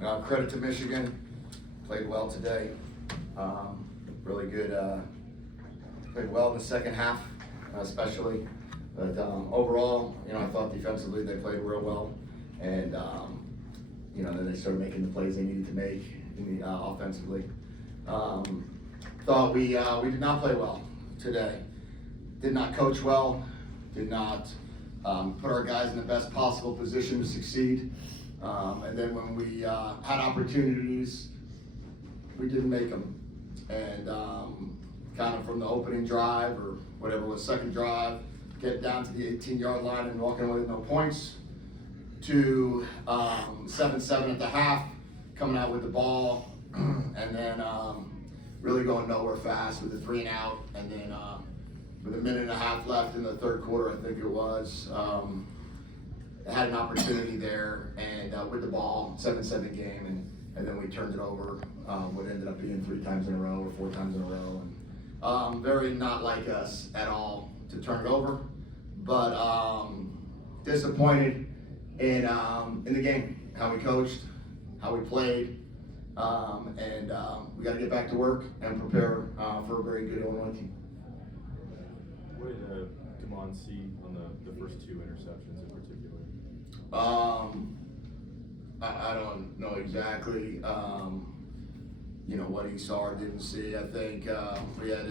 Credit to Michigan, played well today. Really good, played well in the second half, especially. But overall, I thought defensively they played real well. And, then they started making the plays they needed to make offensively. Thought we did not play well today. Did not coach well, did not put our guys in the best possible position to succeed. And then when we had opportunities, we didn't make them. And kind of from the opening drive or whatever was second drive, get down to the 18-yard line and walking away with no points, to 7-7 at the half, coming out with the ball, and then really going nowhere fast with a 3-and-out, and then with a minute and a half left in the third quarter, I think it was, had an opportunity there, and with the ball, 7-7 game, and then we turned it over, what ended up being 3 times in a row or 4 times in a row, and very not like us at all to turn it over, but disappointed in the game, how we coached, how we played, and we got to get back to work and prepare for a very good Illinois team. What did Damon see on the first 2 interceptions in particular? I don't know exactly, what he saw or didn't see. I think we had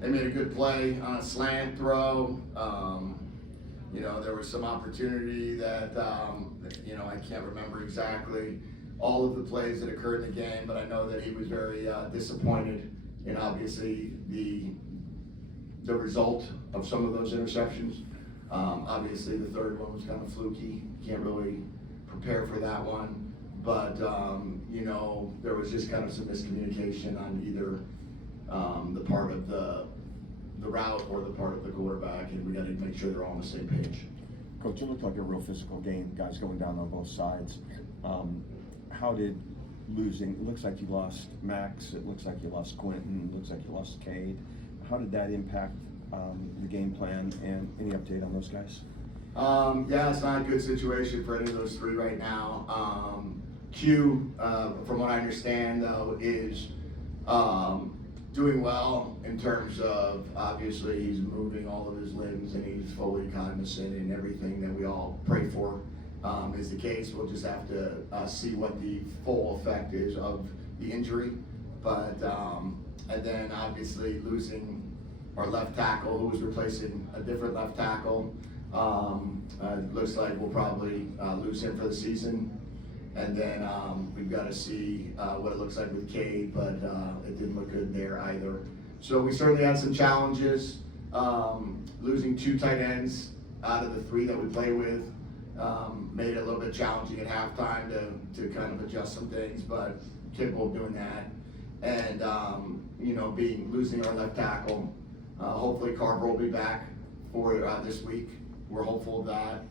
they made a good play on a slant throw. There was some opportunity that, I can't remember exactly all of the plays that occurred in the game, but I know that he was very disappointed in obviously the result of some of those interceptions. Obviously the third one was kind of fluky, can't really prepare for that one, but there was just kind of some miscommunication on either the part of the route or the part of the quarterback, and we got to make sure they're all on the same page. Coach, it looked like a real physical game, guys going down on both sides. How did losing, it looks like you lost Max, it looks like you lost Quentin, it looks like you lost Cade. How did that impact the game plan, and any update on those guys? Yeah, it's not a good situation for any of those 3 right now. Q, from what I understand though, is doing well in terms of, obviously he's moving all of his limbs and he's fully cognizant, and everything that we all pray for is the case. We'll just have to see what the full effect is of the injury. But, and then obviously losing our left tackle, who was replacing a different left tackle. Looks like we'll probably lose him for the season. And then we've got to see what it looks like with Cade, but it didn't look good there either. So we certainly had some challenges. Losing 2 tight ends out of the 3 that we play with made it a little bit challenging at halftime to kind of adjust some things, but capable of doing that. And losing our left tackle. Hopefully Carver will be back for this week. We're hopeful of that.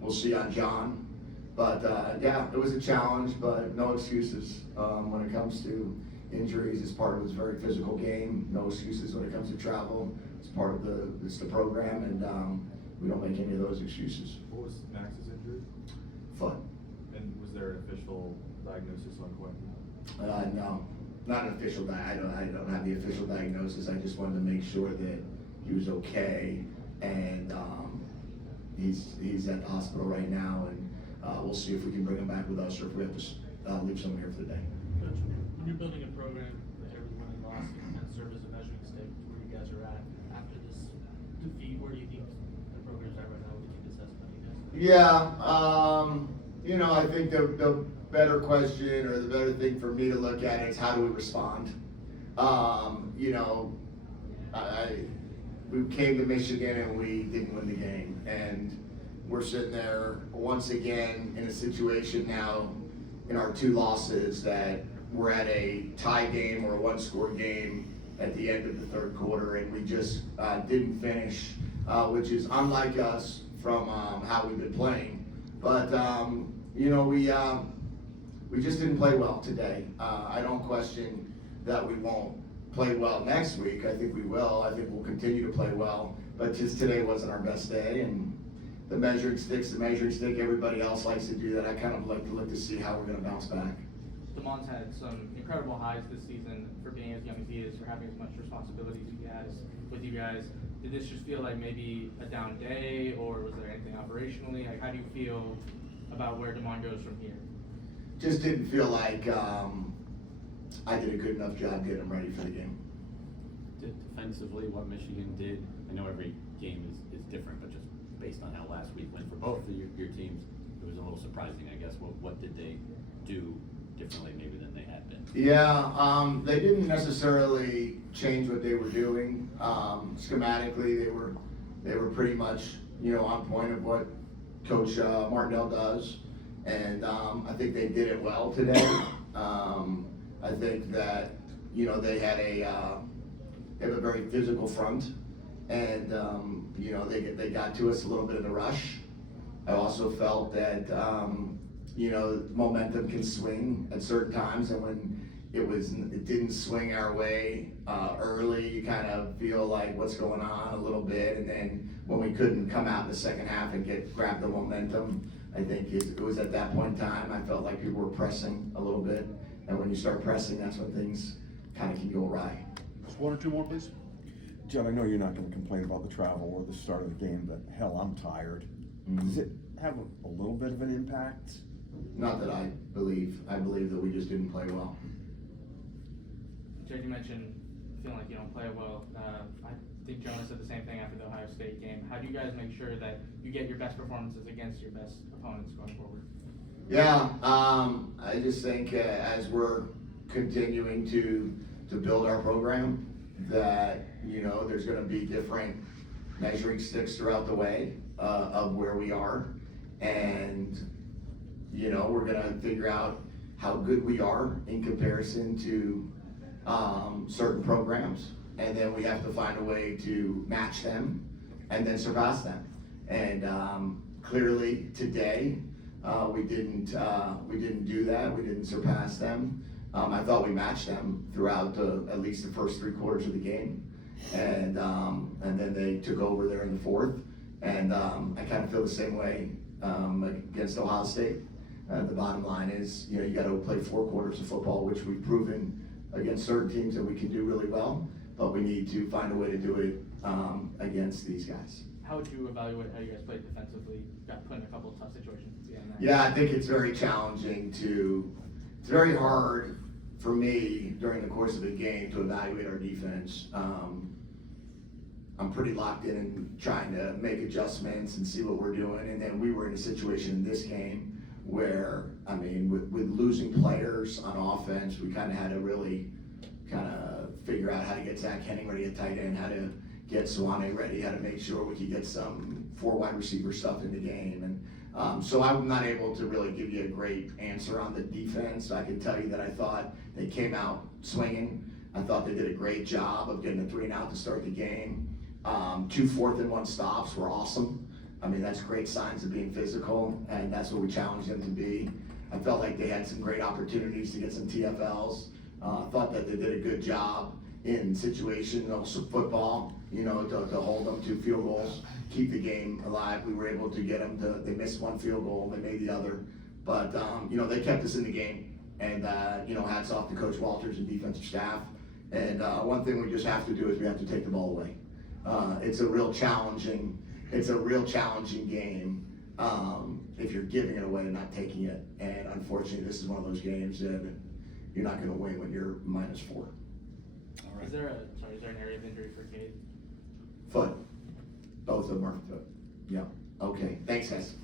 We'll see on John. But yeah, it was a challenge, but no excuses when it comes to injuries. It's part of this very physical game. No excuses when it comes to travel. It's part of the program, and we don't make any of those excuses. What was Max's injury? Foot. And was there an official diagnosis on Quentin? No, not an official. I don't have the official diagnosis. I just wanted to make sure that he was okay, and he's at the hospital right now, and we'll see if we can bring him back with us or if we have to leave someone here for the day. Coach, when you're building a program that everyone in lost and serve as a measuring stick to where you guys are at after this defeat, where do you think the program's at right now? What do you think this has done you guys? Yeah, I think the better question or the better thing for me to look at is how do we respond? We came to Michigan and we didn't win the game, and we're sitting there once again in a situation now in our 2 losses that we're at a tie game or a 1-score game at the end of the third quarter, and we just didn't finish, which is unlike us from how we've been playing. But we just didn't play well today. I don't question that we won't play well next week. I think we will. I think we'll continue to play well. But just today wasn't our best day, and the measuring stick's the measuring stick. Everybody else likes to do that. I kind of like to look to see how we're gonna bounce back. DeMond's had some incredible highs this season for being as young as he is, for having as much responsibility as he has with you guys. Did this just feel like maybe a down day, or was there anything operationally? Like, how do you feel about where DeMond goes from here? Just didn't feel like I did a good enough job getting him ready for the game. Defensively, what Michigan did, I know every game is different, but just based on how last week went for both of your teams, it was a little surprising, I guess. What did they do differently maybe than they had been? Yeah, they didn't necessarily change what they were doing. Schematically, they were pretty much, on point of what Coach Martindale does, and I think they did it well today. I think that they had they have a very physical front, and they got to us a little bit in the rush. I also felt that momentum can swing at certain times, and when it didn't swing our way early, you kind of feel like what's going on a little bit, and then when we couldn't come out in the second half and grab the momentum, I think it was at that point in time I felt like people were pressing a little bit, and when you start pressing, that's when things kind of can go awry. Just one or two more, please. Jedd, I know you're not gonna complain about the travel or the start of the game, but hell, I'm tired. Mhm. Does it have a little bit of an impact? Not that I believe that we just didn't play well. Jedd, you mentioned feeling like you don't play well. I think Jonah said the same thing after the Ohio State game. How do you guys make sure that you get your best performances against your best opponents going forward? Yeah, I just think as we're continuing to build our program, that there's going to be different measuring sticks throughout the way of where we are, and we're going to figure out how good we are in comparison to certain programs, and then we have to find a way to match them and then surpass them. And clearly today we didn't do that. We didn't surpass them. I thought we matched them throughout at least the first 3 quarters of the game, and then they took over there in the fourth. And I kind of feel the same way against Ohio State. The bottom line is, you got to play 4 quarters of football, which we've proven against certain teams that we can do really well, but we need to find a way to do it against these guys. How would you evaluate how you guys played defensively? Got put in a couple of tough situations at the end there. Yeah, I think it's very challenging it's very hard for me during the course of the game to evaluate our defense. I'm pretty locked in and trying to make adjustments and see what we're doing. And then we were in a situation in this game where, with losing players on offense, we kind of had to really kind of figure out how to get Zach Henning ready at tight end, how to get Swanee ready, how to make sure we could get some 4 wide receiver stuff in the game. And so I'm not able to really give you a great answer on the defense. I can tell you that I thought they came out swinging. I thought they did a great job of getting a 3 and out to start the game. 2 4th-and-1 stops were awesome. That's great signs of being physical, and that's what we challenged them to be. I felt like they had some great opportunities to get some TFLs. Thought that they did a good job in situational football, to hold them to field goals, keep the game alive. We were able to get them they missed 1 field goal, they made the other. But, they kept us in the game. And, hats off to Coach Walters and defensive staff. And one thing we just have to do is we have to take the ball away. It's a real challenging game if you're giving it away and not taking it. And unfortunately, this is one of those games that you're not going to win when you're -4. All right. Is there an area of injury for Cade? Foot. Both of them are foot. Yeah. Okay. Thanks, guys.